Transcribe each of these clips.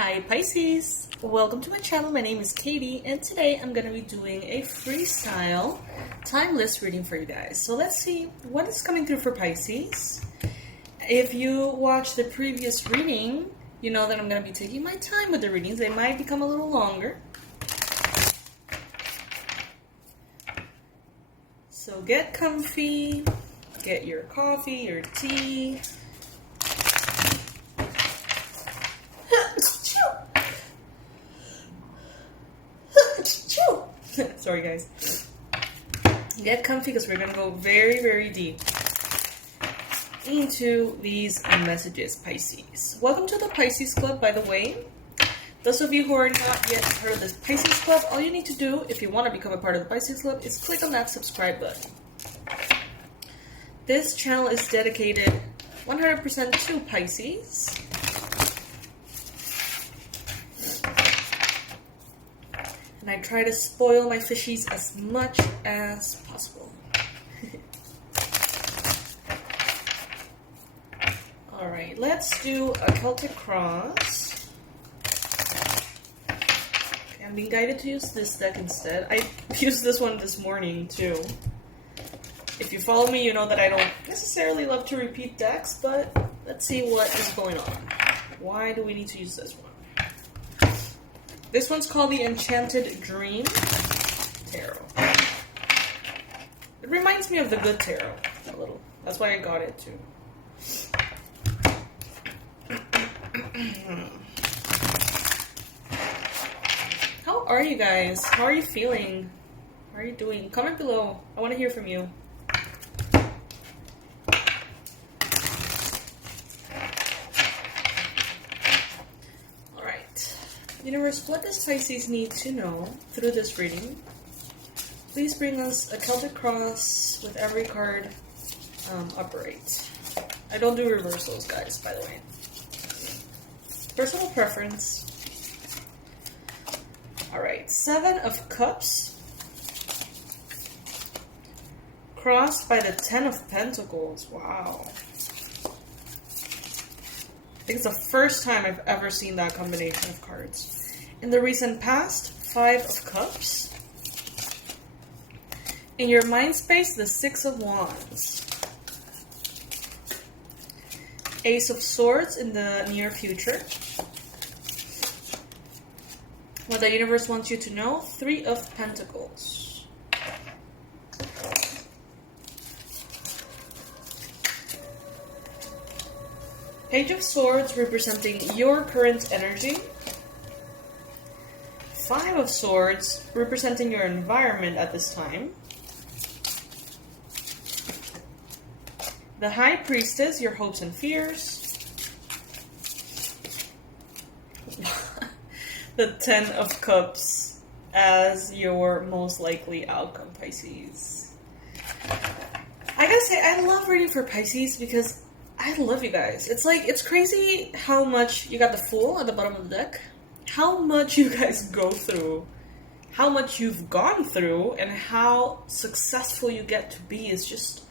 Hi Pisces! Welcome to my channel. My name is Katie and today I'm going to be doing a freestyle timeless reading for you guys. So let's see what is coming through for Pisces. If you watched the previous reading, you know that I'm going to be taking my time with the readings. They might become a little longer. So get comfy, get your coffee, your tea. Sorry guys. Get comfy because we're going to go very, very deep into these messages, Pisces. Welcome to the Pisces Club, by the way. Those of you who are not yet part of this Pisces Club, all you need to do if you want to become a part of the Pisces Club is click on that subscribe button. This channel is dedicated 100% to Pisces. And I try to spoil my fishies as much as possible. Alright, let's do a Celtic Cross. Okay, I'm being guided to use this deck instead. I used this one this morning too. If you follow me, you know that I don't necessarily love to repeat decks, but let's see what is going on. Why do we need to use this one? This one's called the Enchanted Dream Tarot. It reminds me of the Good Tarot a little. That's why I got it too. How are you guys? How are you feeling? How are you doing? Comment below. I want to hear from you. Universe, what does Pisces need to know through this reading? Please bring us a Celtic Cross with every card upright. I don't do reversals, guys, by the way. Personal preference. Alright, 7 of Cups. Crossed by the 10 of Pentacles. Wow. I think it's the first time I've ever seen that combination of cards. In the recent past, 5 of Cups. In your mind space, the 6 of Wands. Ace of Swords in the near future. What the universe wants you to know, 3 of Pentacles. Page of Swords representing your current energy. 5 of Swords representing your environment at this time. The High Priestess, your hopes and fears. The 10 of Cups as your most likely outcome, Pisces. I gotta say, I love reading for Pisces because I love you guys. It's crazy how much you got the Fool at the bottom of the deck. How much you guys go through, how much you've gone through, and how successful you get to be is just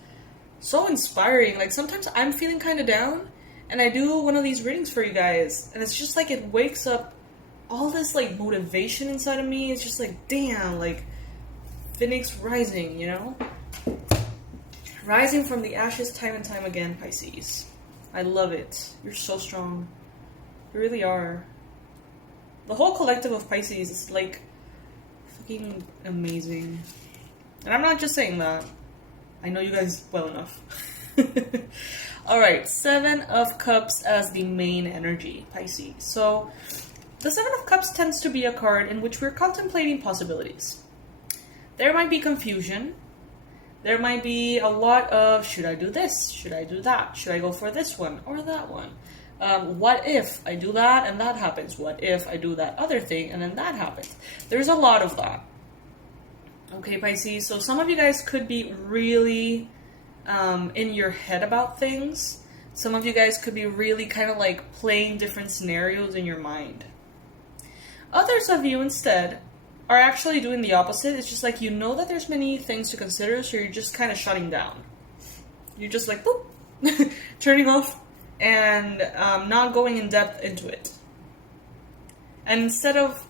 so inspiring. Like, sometimes I'm feeling kind of down, and I do one of these readings for you guys, and it's just like it wakes up all this, like, motivation inside of me. It's just like, damn, like, Phoenix rising, you know? Rising from the ashes time and time again, Pisces. I love it. You're so strong. You really are. The whole collective of Pisces is, like, fucking amazing. And I'm not just saying that. I know you guys well enough. Alright, 7 of Cups as the main energy, Pisces. So, the 7 of Cups tends to be a card in which we're contemplating possibilities. There might be confusion. There might be a lot of, should I do this? Should I do that? Should I go for this one or that one? What if I do that and that happens? What if I do that other thing and then that happens? There's a lot of that. Okay, Pisces, so some of you guys could be really in your head about things. Some of you guys could be really kind of like playing different scenarios in your mind. Others of you instead are actually doing the opposite. It's just like you know that there's many things to consider, so you're just kind of shutting down. You're just like, boop, turning off and not going in depth into it. And instead of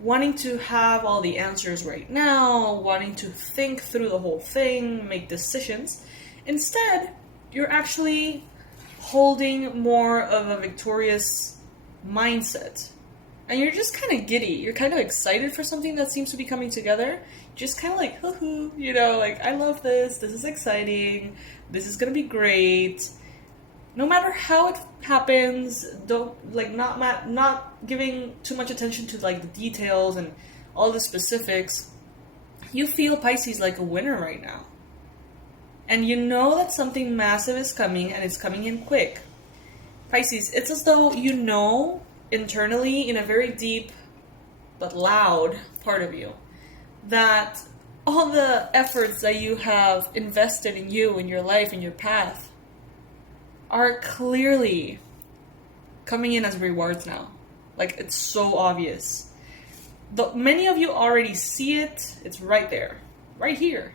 wanting to have all the answers right now, wanting to think through the whole thing, make decisions, instead, you're actually holding more of a victorious mindset. And you're just kind of giddy. You're kind of excited for something that seems to be coming together. Just kind of like, hoo-hoo, like, I love this. This is exciting. This is going to be great. No matter how it happens, not giving too much attention to, like, the details and all the specifics. You feel, Pisces, like a winner right now. And you know that something massive is coming, and it's coming in quick. Pisces, it's as though you know internally, in a very deep but loud part of you, that all the efforts that you have invested in you, in your life, in your path, are clearly coming in as rewards now. Like, it's so obvious. Many of you already see it. It's right there. Right here.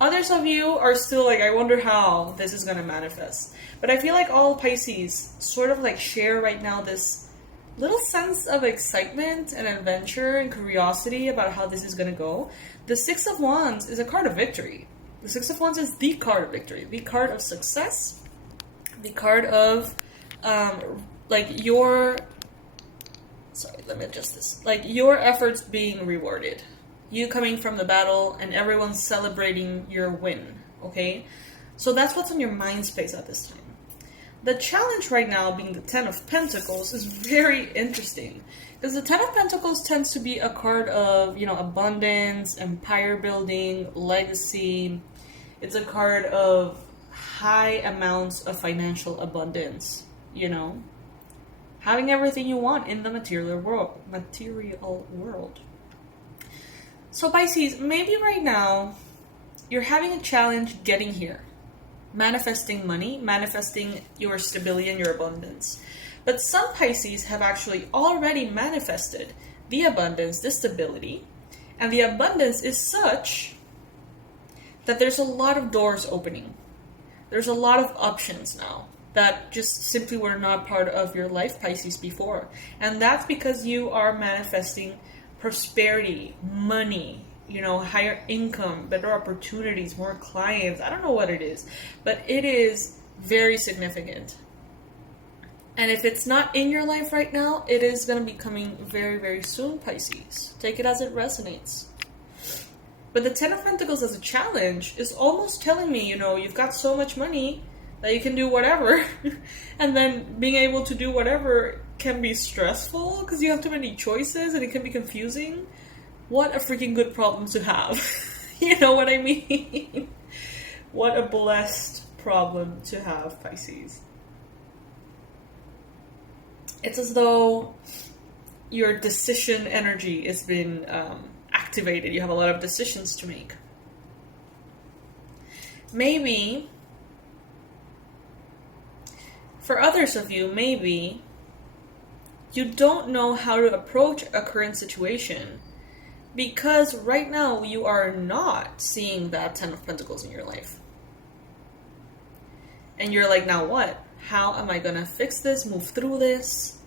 Others of you are still like, I wonder how this is going to manifest. But I feel like all Pisces sort of like share right now this little sense of excitement and adventure and curiosity about how this is going to go. The Six of Wands is a card of victory. The Six of Wands is the card of victory, the card of success, the card of, your efforts being rewarded. You coming from the battle and everyone celebrating your win, okay? So that's what's on your mind space at this time. The challenge right now, being the Ten of Pentacles, is very interesting. Because the Ten of Pentacles tends to be a card of, abundance, empire building, legacy. It's a card of high amounts of financial abundance, having everything you want in the material world. So Pisces, maybe right now you're having a challenge getting here. Manifesting money, manifesting your stability and your abundance. But some Pisces have actually already manifested the abundance, the stability, and the abundance is such that there's a lot of doors opening. There's a lot of options now that just simply were not part of your life, Pisces, before. And that's because you are manifesting prosperity, money, higher income, better opportunities, more clients. I don't know what it is, but it is very significant. And if it's not in your life right now, it is going to be coming very, very soon, Pisces. Take it as it resonates. But the Ten of Pentacles as a challenge is almost telling me, you've got so much money that you can do whatever. And then being able to do whatever can be stressful because you have too many choices and it can be confusing. What a freaking good problem to have. You know what I mean? What a blessed problem to have, Pisces. It's as though your decision energy has been activated. You have a lot of decisions to make. Maybe, for others of you, maybe you don't know how to approach a current situation because right now you are not seeing that Ten of Pentacles in your life. And you're like, now what? How am I going to fix this, move through this?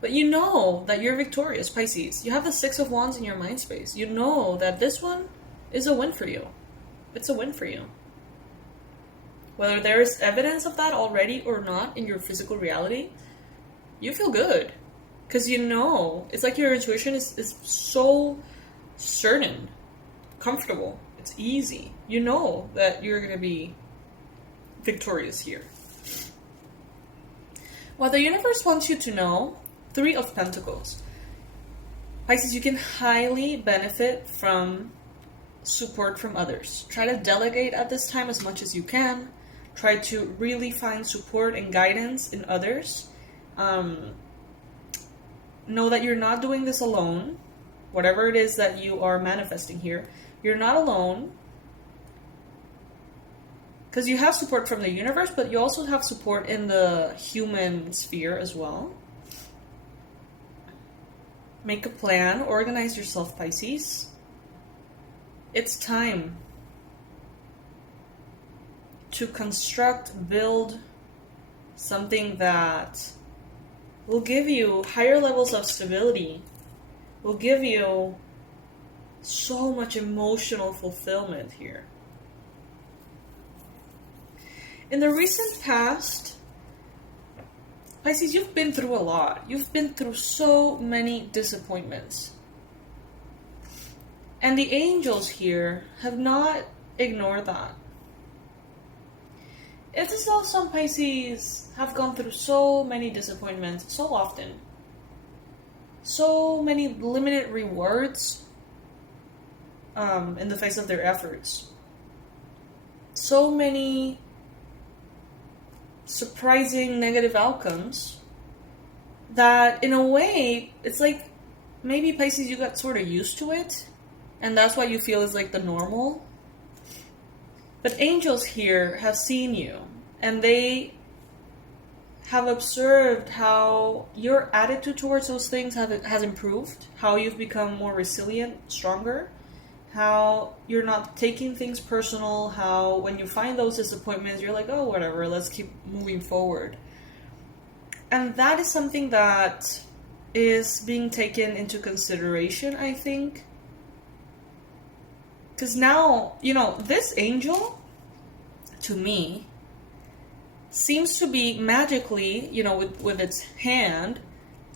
But you know that you're victorious, Pisces. You have the Six of Wands in your mind space. You know that this one is a win for you. It's a win for you. Whether there is evidence of that already or not in your physical reality, you feel good. Because it's like your intuition is so certain, comfortable, it's easy. You know that you're going to be victorious here. What the universe wants you to know, Three of Pentacles. Pisces, you can highly benefit from support from others. Try to delegate at this time as much as you can. Try to really find support and guidance in others. Know that you're not doing this alone. Whatever it is that you are manifesting here, you're not alone. Because you have support from the universe, but you also have support in the human sphere as well. Make a plan. Organize yourself, Pisces. It's time to construct, build something that will give you higher levels of stability, will give you so much emotional fulfillment here. In the recent past, Pisces, you've been through a lot. You've been through so many disappointments. And the angels here have not ignored that. It's as though some Pisces have gone through so many disappointments so often. So many limited rewards in the face of their efforts. So many surprising negative outcomes that in a way, it's like maybe Pisces, you got sort of used to it. And that's why you feel is like the normal. But angels here have seen you, and they have observed how your attitude towards those things has improved, how you've become more resilient, stronger, how you're not taking things personal, how when you find those disappointments, you're like, oh, whatever, let's keep moving forward. And that is something that is being taken into consideration, I think. Because now, this angel, to me, seems to be magically, with its hand,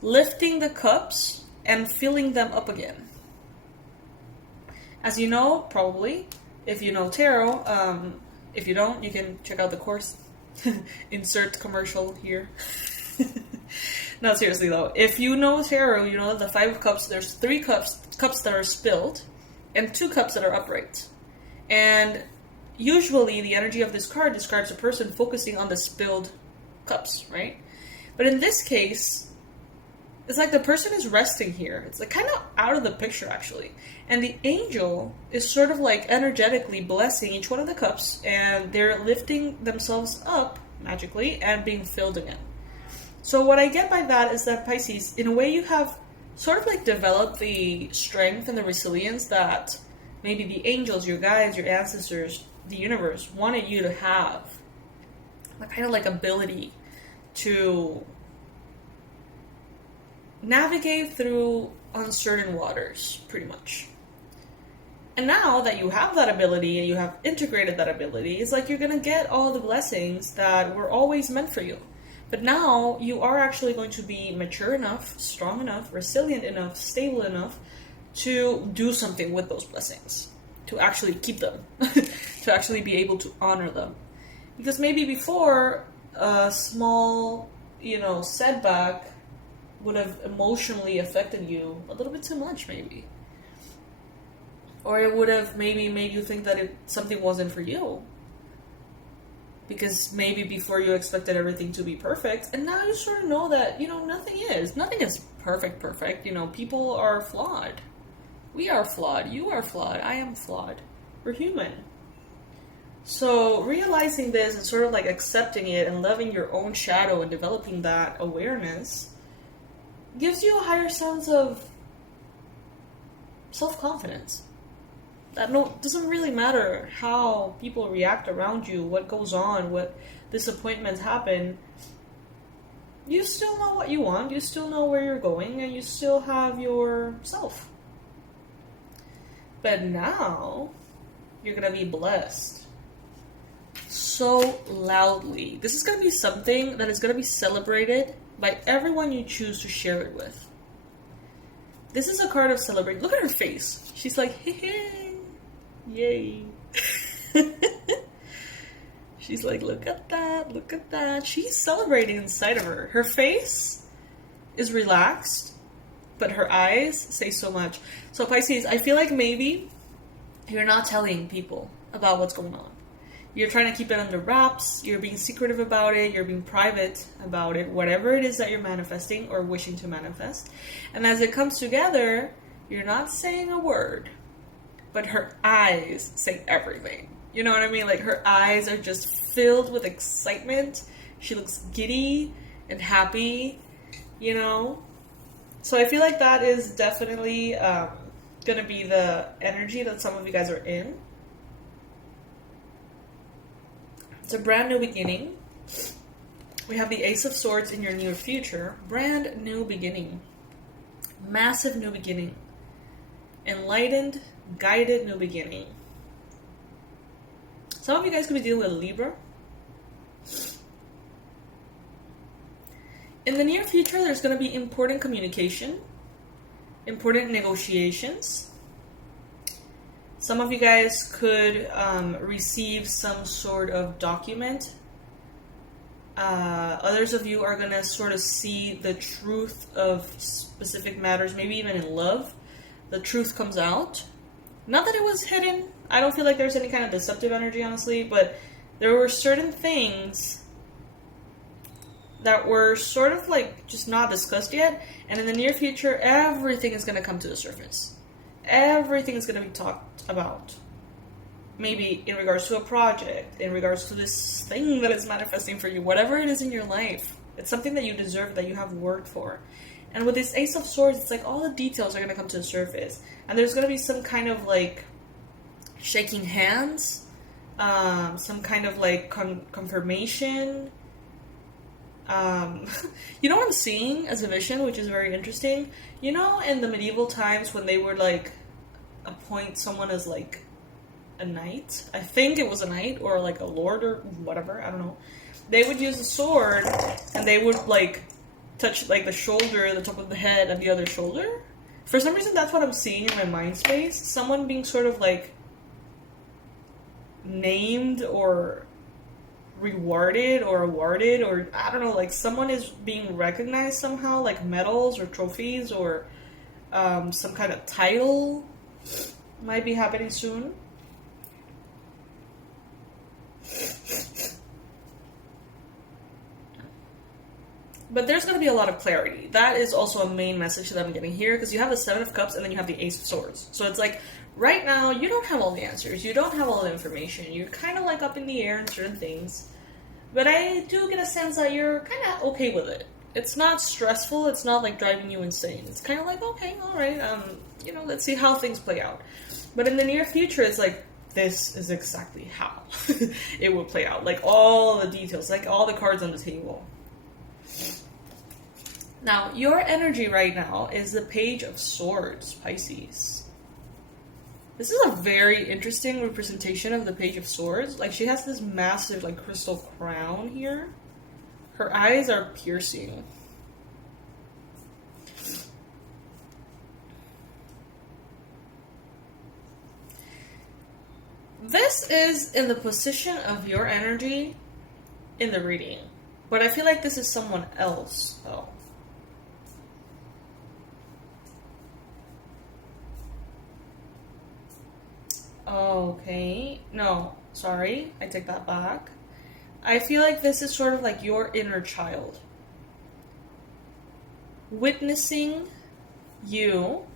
lifting the cups and filling them up again. As you know, probably, if you know tarot, if you don't, you can check out the course. Insert commercial here. No, seriously though, if you know tarot, you know that the 5 of cups, there's 3 cups that are spilled, and 2 cups that are upright. And usually the energy of this card describes a person focusing on the spilled cups, right? But in this case, it's like the person is resting here. It's like kind of out of the picture, actually. And the angel is sort of like energetically blessing each one of the cups, and they're lifting themselves up magically and being filled again. So what I get by that is that, Pisces, in a way you have sort of like develop the strength and the resilience that maybe the angels, your guides, your ancestors, the universe wanted you to have. A kind of like ability to navigate through uncertain waters, pretty much. And now that you have that ability and you have integrated that ability, it's like you're going to get all the blessings that were always meant for you. But now you are actually going to be mature enough, strong enough, resilient enough, stable enough to do something with those blessings, to actually keep them, to actually be able to honor them. Because maybe before, a small, setback would have emotionally affected you a little bit too much, maybe. Or it would have maybe made you think that something wasn't for you. Because maybe before you expected everything to be perfect, and now you sort of know that, nothing is. Nothing is perfect. People are flawed. We are flawed. You are flawed. I am flawed. We're human. So realizing this and sort of like accepting it and loving your own shadow and developing that awareness gives you a higher sense of self-confidence. That doesn't really matter how people react around you, what goes on, what disappointments happen. You still know what you want, you still know where you're going, and you still have yourself. But now, you're going to be blessed so loudly. This is going to be something that is going to be celebrated by everyone you choose to share it with. This is a card of celebration. Look at her face. She's like, hey. Yay. She's like, look at that. She's celebrating inside of her. Her face is relaxed, but her eyes say so much. So Pisces, I feel like maybe you're not telling people about what's going on. You're trying to keep it under wraps. You're being secretive about it. You're being private about it. Whatever it is that you're manifesting or wishing to manifest. And as it comes together, you're not saying a word. But her eyes say everything. You know what I mean? Like, her eyes are just filled with excitement. She looks giddy and happy, So I feel like that is definitely going to be the energy that some of you guys are in. It's a brand new beginning. We have the Ace of Swords in your near future. Brand new beginning. Massive new beginning. Enlightened, guided new beginning. Some of you guys could be dealing with Libra. In the near future, there's going to be important communication, important negotiations. Some of you guys could receive some sort of document. Others of you are going to sort of see the truth of specific matters, maybe even in love. The truth comes out. Not that it was hidden. I don't feel like there's any kind of deceptive energy, honestly, but there were certain things that were sort of like just not discussed yet, and in the near future, everything is going to come to the surface. Everything is going to be talked about. Maybe in regards to a project, in regards to this thing that is manifesting for you, whatever it is in your life. It's something that you deserve, that you have worked for. And with this Ace of Swords, it's like all the details are going to come to the surface. And there's going to be some kind of like shaking hands, some kind of like confirmation. You know what I'm seeing as a vision, which is very interesting? You know, in the medieval times when they would like appoint someone as like a knight, I think it was a knight or like a lord or whatever, I don't know. They would use a sword and they would like touch like the shoulder, the top of the head, and the other shoulder. For some reason, that's what I'm seeing in my mind space. Someone being sort of like named or rewarded or awarded, or I don't know, like someone is being recognized somehow, like medals or trophies or some kind of title might be happening soon. But there's going to be a lot of clarity. That is also a main message that I'm getting here, because you have the Seven of Cups and then you have the Ace of Swords. So it's like, right now, you don't have all the answers. You don't have all the information. You're kind of like up in the air in certain things. But I do get a sense that you're kind of okay with it. It's not stressful. It's not like driving you insane. It's kind of like, okay, all right, you know, let's see how things play out. But in the near future, it's like, this is exactly how it will play out. Like all the details, like all the cards on the table. Now, your energy right now is the Page of Swords, Pisces. This is a very interesting representation of the Page of Swords. Like, she has this massive, like, crystal crown here. Her eyes are piercing. This is in the position of your energy in the reading. But I feel like this is someone else, though. Okay. No, sorry. I take that back. I feel like this is sort of like your inner child. Witnessing you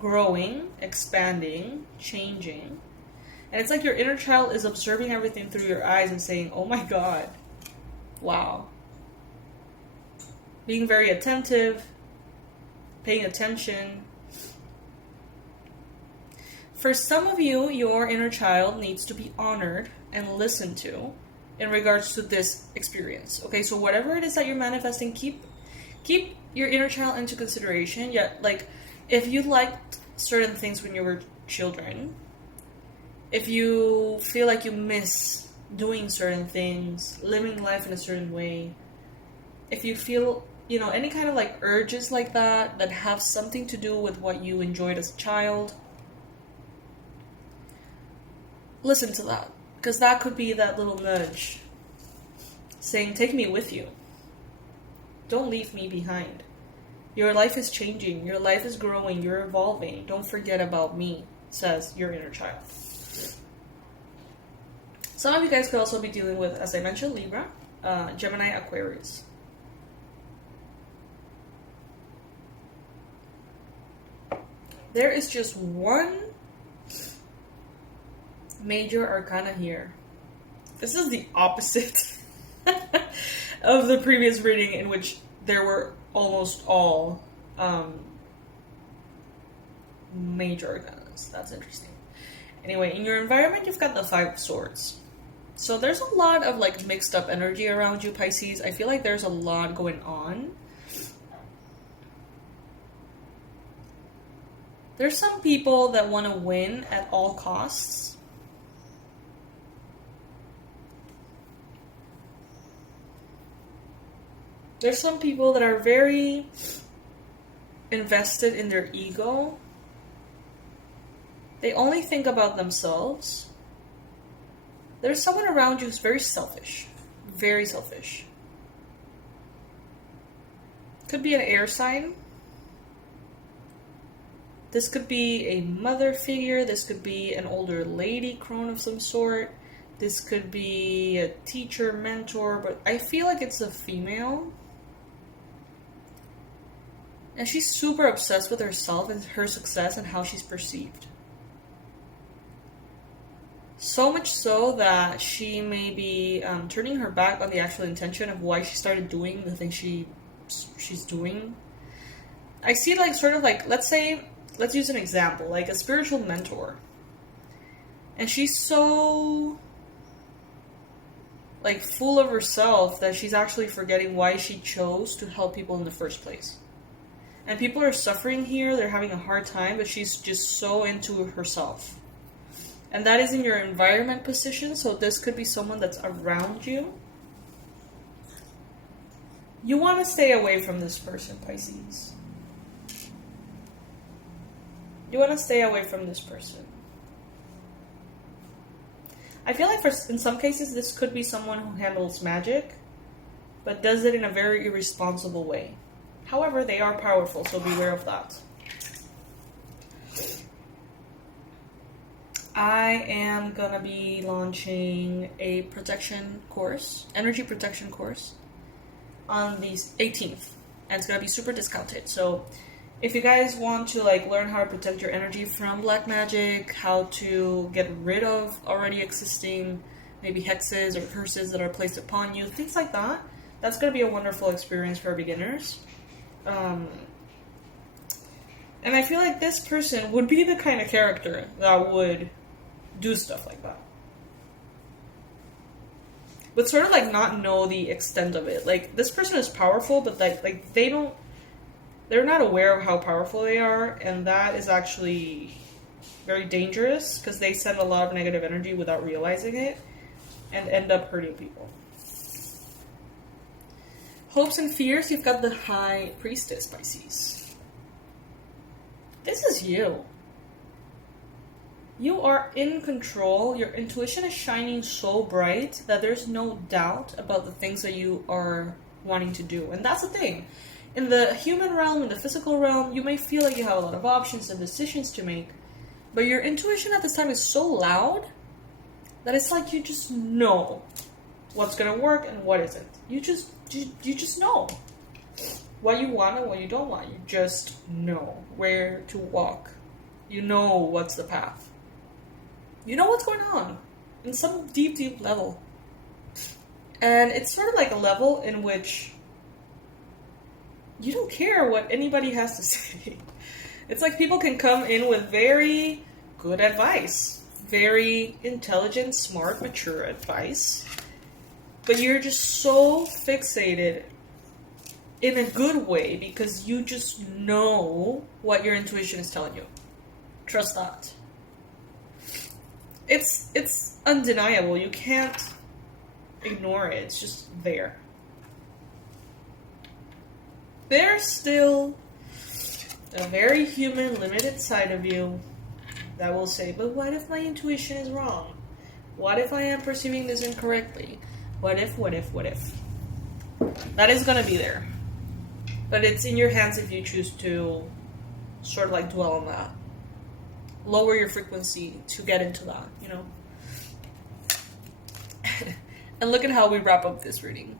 growing, expanding, changing. And it's like your inner child is observing everything through your eyes and saying, oh my God, wow. Being very attentive, paying attention. For some of you, your inner child needs to be honored and listened to in regards to this experience. Okay, so whatever it is that you're manifesting, keep your inner child into consideration. Yet, like, if you liked certain things when you were children, if you feel like you miss doing certain things, living life in a certain way, if you feel, you know, any kind of like urges like that have something to do with what you enjoyed as a child, listen to that, because that could be that little nudge saying, take me with you. Don't leave me behind. Your life is changing. Your life is growing. You're evolving. Don't forget about me, says your inner child. Some of you guys could also be dealing with, as I mentioned, Libra, Gemini, Aquarius. There is just one major arcana here. This is the opposite of the previous reading, in which there were almost all major arcanas. That's interesting. Anyway, in your environment, you've got the Five of Swords. So there's a lot of like mixed up energy around you, Pisces. I feel like there's a lot going on. There's some people that want to win at all costs. There's some people that are very invested in their ego. They only think about themselves. There's someone around you who's very selfish. Very selfish. Could be an air sign. This could be a mother figure. This could be an older lady crone of some sort. This could be a teacher, mentor, but I feel like it's a female. And she's super obsessed with herself and her success and how she's perceived. So much so that she may be turning her back on the actual intention of why she started doing the thing she's doing. I see it like sort of like, let's use an example, like a spiritual mentor. And she's so like full of herself that she's actually forgetting why she chose to help people in the first place. And people are suffering here, they're having a hard time, but she's just so into herself. And that is in your environment position, so this could be someone that's around you. You want to stay away from this person, Pisces. You want to stay away from this person. I feel like in some cases this could be someone who handles magic, but does it in a very irresponsible way. However, they are powerful, so beware of that. I am gonna be launching a protection course, energy protection course, on the 18th, and it's gonna be super discounted. So, if you guys want to like learn how to protect your energy from black magic, how to get rid of already existing maybe hexes or curses that are placed upon you, things like that, that's gonna be a wonderful experience for beginners. And I feel like this person would be the kind of character that would do stuff like that. But sort of like not know the extent of it. Like, this person is powerful, but like they're not aware of how powerful they are, and that is actually very dangerous because they send a lot of negative energy without realizing it and end up hurting people. Hopes and fears, you've got the High Priestess, Pisces. This is you. You are in control. Your intuition is shining so bright that there's no doubt about the things that you are wanting to do. And that's the thing. In the human realm, in the physical realm, you may feel like you have a lot of options and decisions to make. But your intuition at this time is so loud that it's like you just know what's going to work and what isn't. You just know what you want and what you don't want. You just know where to walk. You know what's the path. You know what's going on in some deep, deep level. And it's sort of like a level in which you don't care what anybody has to say. It's like people can come in with very good advice, very intelligent, smart, mature advice, but you're just so fixated in a good way because you just know what your intuition is telling you. Trust that. It's undeniable. You can't ignore it. It's just there. There's still a very human, limited side of you that will say, but what if my intuition is wrong? What if I am perceiving this incorrectly? What if? That is going to be there. But it's in your hands if you choose to sort of like dwell on that. Lower your frequency to get into that, you know? And look at how we wrap up this reading.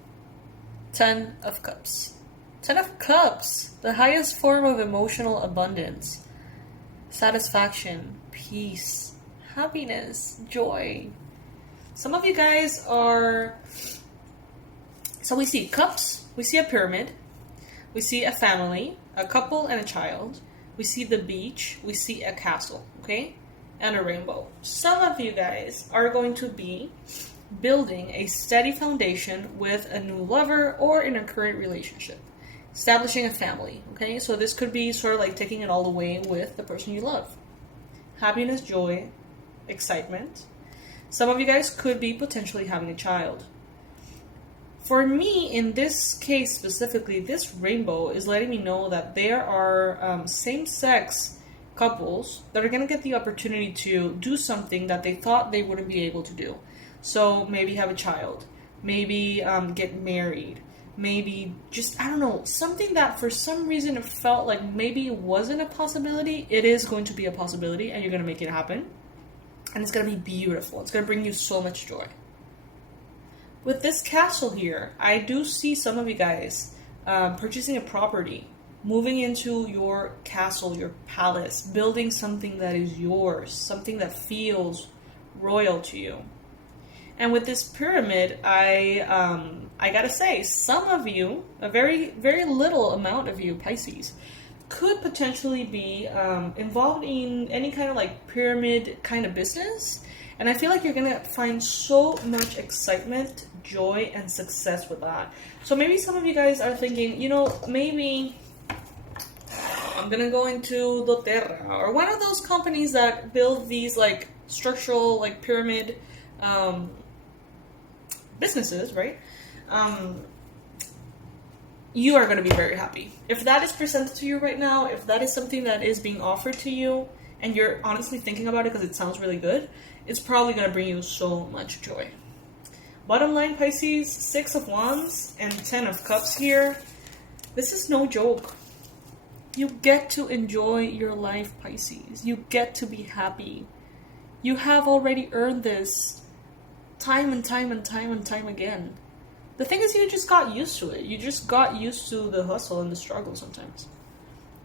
10 of Cups. 10 of Cups, the highest form of emotional abundance. Satisfaction, peace, happiness, joy. Some of you guys are... So we see cups, we see a pyramid, we see a family, a couple and a child, we see the beach, we see a castle, okay? And a rainbow. Some of you guys are going to be building a steady foundation with a new lover or in a current relationship. Establishing a family, okay? So this could be sort of like taking it all the way with the person you love. Happiness, joy, excitement. Some of you guys could be potentially having a child. For me, in this case specifically, this rainbow is letting me know that there are same-sex couples that are going to get the opportunity to do something that they thought they wouldn't be able to do. So maybe have a child, maybe get married, maybe just, I don't know, something that for some reason it felt like maybe it wasn't a possibility. It is going to be a possibility, and you're going to make it happen. And it's going to be beautiful. It's going to bring you so much joy. With this castle here, I do see some of you guys purchasing a property, moving into your castle, your palace, building something that is yours, something that feels royal to you. And with this pyramid, I gotta say, some of you, a very, very little amount of you, Pisces, could potentially be involved in any kind of like pyramid kind of business. And I feel like you're gonna find so much excitement, joy, and success with that. So maybe some of you guys are thinking, you know, maybe I'm gonna go into TOTE or one of those companies that build these like structural like pyramid businesses, right? You are going to be very happy. If that is presented to you right now, if that is something that is being offered to you, and you're honestly thinking about it because it sounds really good, it's probably going to bring you so much joy. Bottom line, Pisces, 6 of Wands and 10 of Cups here. This is no joke. You get to enjoy your life, Pisces. You get to be happy. You have already earned this time and time and time and time again. The thing is, you just got used to it. You just got used to the hustle and the struggle sometimes.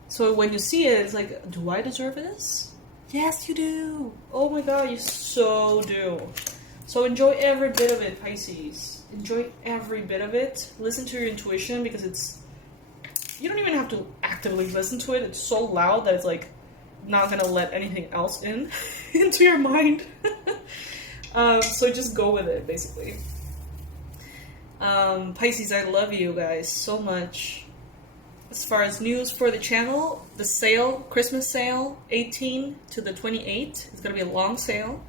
So when you see it, it's like, do I deserve this? Yes, you do. Oh my god, you so do. So enjoy every bit of it, Pisces. Enjoy every bit of it. Listen to your intuition, because it's... You don't even have to actively listen to it. It's so loud that it's like not gonna let anything else in into your mind. So just go with it, basically. Pisces, I love you guys so much. As far as news for the channel, the sale, Christmas sale, 18 to the 28th. It's going to be a long sale.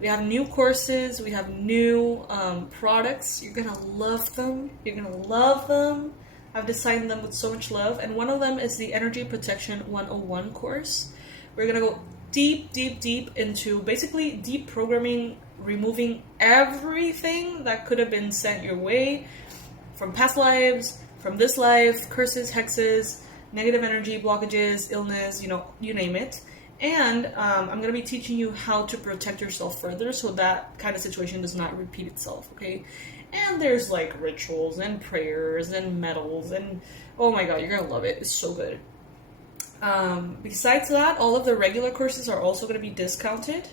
We have new courses. We have new products. You're going to love them. You're going to love them. I've designed them with so much love. And one of them is the Energy Protection 101 course. We're going to go deep, deep, deep into basically deprogramming, removing everything that could have been sent your way from past lives, from this life, curses, hexes, negative energy, blockages, illness, you know, you name it. And I'm going to be teaching you how to protect yourself further so that kind of situation does not repeat itself, okay? And there's like rituals and prayers and medals and oh my god, you're going to love it. It's so good. Besides that, all of the regular courses are also going to be discounted.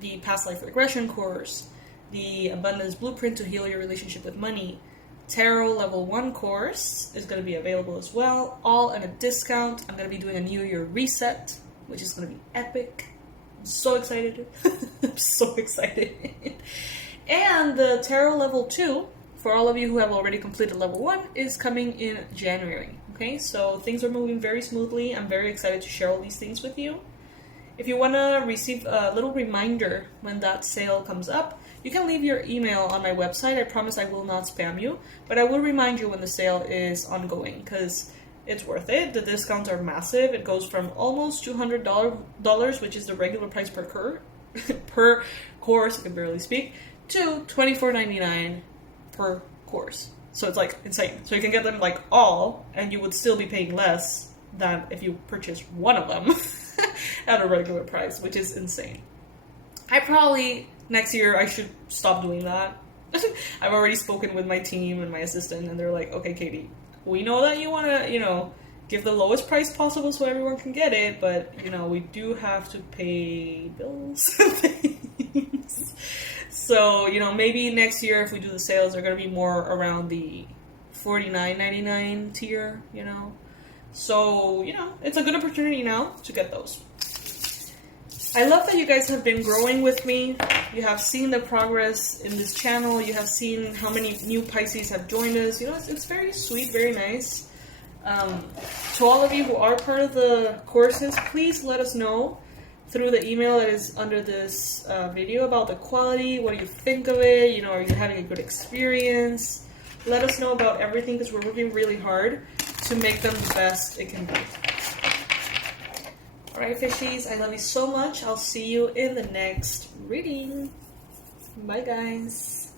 The Past Life Regression course, the Abundance Blueprint to Heal Your Relationship with Money, Tarot Level 1 course is going to be available as well, all at a discount. I'm going to be doing a New Year reset, which is going to be epic. I'm so excited. I'm so excited. And the Tarot Level 2, for all of you who have already completed Level 1, is coming in January. Okay, so things are moving very smoothly. I'm very excited to share all these things with you. If you want to receive a little reminder when that sale comes up, you can leave your email on my website. I promise I will not spam you, but I will remind you when the sale is ongoing because it's worth it. The discounts are massive. It goes from almost $200, which is the regular price per course, I can barely speak, to $24.99 per course. So it's like insane. So you can get them like all, and you would still be paying less than if you purchase one of them at a regular price, which is insane. I probably, next year, I should stop doing that. I've already spoken with my team and my assistant, and they're like, okay, Katie, we know that you want to, you know, give the lowest price possible so everyone can get it, but, you know, we do have to pay bills and things. So, you know, maybe next year if we do the sales, they're going to be more around the $49.99 tier, you know. So, you know, it's a good opportunity now to get those. I love that you guys have been growing with me. You have seen the progress in this channel. You have seen how many new Pisces have joined us. You know, it's very sweet, very nice. To all of you who are part of the courses, please let us know through the email that is under this video about the quality. What do you think of it? You know, are you having a good experience? Let us know about everything because we're working really hard to make them the best it can be. Alright, fishies, I love you so much. I'll see you in the next reading. Bye, guys.